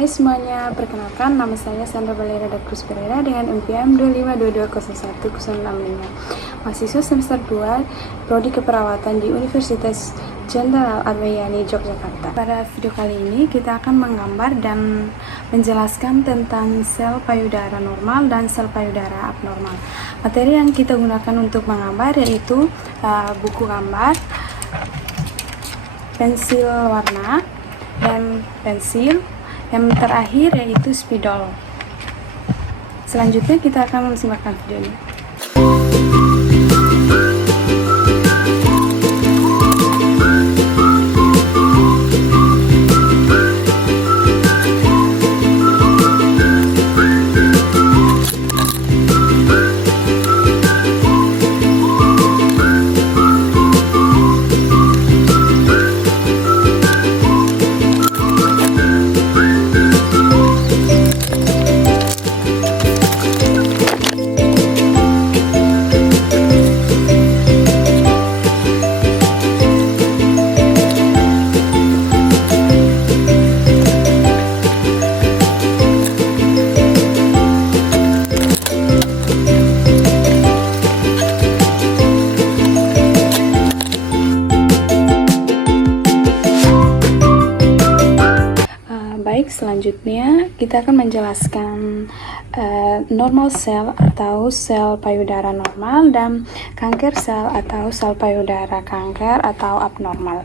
Hai semuanya, perkenalkan nama saya Sandra Valeria da Cruz Pereira dengan NPM 25220165. Mahasiswa semester 2 Prodi Keperawatan di Universitas Jenderal Admayani, Yogyakarta. Pada video kali ini kita akan menggambar dan menjelaskan tentang sel payudara normal dan sel payudara abnormal. Materi yang kita gunakan untuk menggambar yaitu buku gambar, pensil warna, dan pensil. Yang terakhir yaitu spidol. Selanjutnya kita akan mensimakkan video ini. Selanjutnya kita akan menjelaskan normal cell atau sel payudara normal dan kanker sel atau sel payudara kanker atau abnormal.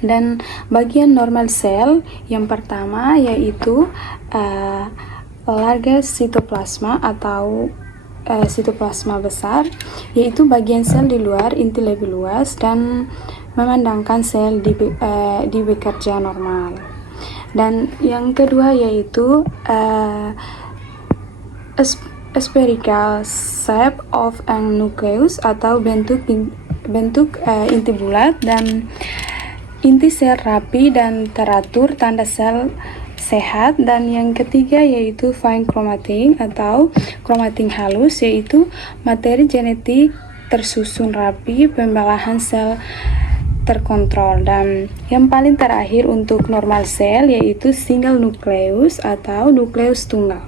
Dan bagian normal sel yang pertama yaitu larga sitoplasma atau sitoplasma besar, yaitu bagian sel di luar inti lebih luas dan memandangkan sel di bekerja normal. Dan yang kedua yaitu spherical shape of a nucleus atau bentuk inti bulat dan inti sel rapi dan teratur, tanda sel sehat. Dan yang ketiga yaitu fine chromatin atau kromatin halus, yaitu materi genetik tersusun rapi, pembelahan sel terkontrol. Dan yang paling terakhir untuk normal sel yaitu single nucleus atau nukleus tunggal.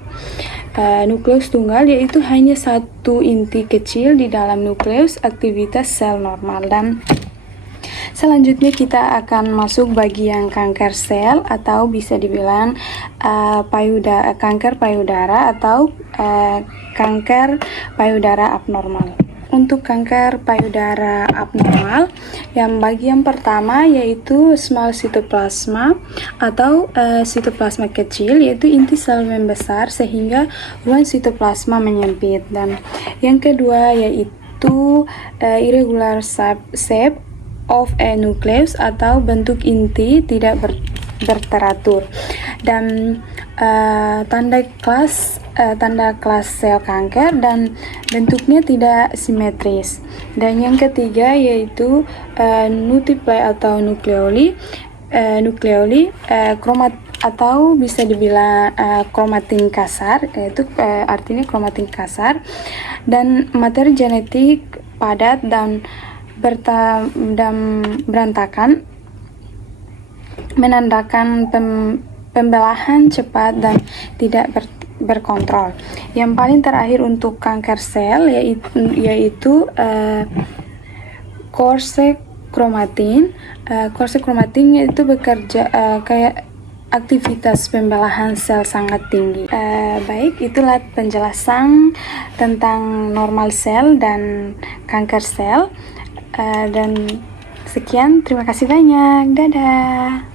Nukleus tunggal yaitu hanya satu inti kecil di dalam nukleus aktivitas sel normal. Dan selanjutnya kita akan masuk bagian kanker sel atau bisa dibilang kanker payudara atau kanker payudara abnormal. Untuk kanker payudara abnormal, yang bagian pertama yaitu small cytoplasma atau sitoplasma kecil, yaitu inti sel membesar sehingga ruang sitoplasma menyempit. Dan yang kedua yaitu irregular shape of a nucleus atau bentuk inti tidak berteratur. Dan tanda kelas sel kanker dan bentuknya tidak simetris. Dan yang ketiga yaitu nuclei atau nukleoli atau bisa dibilang kromatin kasar, yaitu artinya kromatin kasar, dan materi genetik padat dan berantakan, menandakan pembelahan cepat dan tidak berkontrol. Yang paling terakhir untuk kanker sel yaitu coarse chromatin. Coarse chromatin itu bekerja kayak aktivitas pembelahan sel sangat tinggi. Baik, itulah penjelasan tentang normal sel dan kanker sel. Dan sekian, terima kasih banyak. Dadah.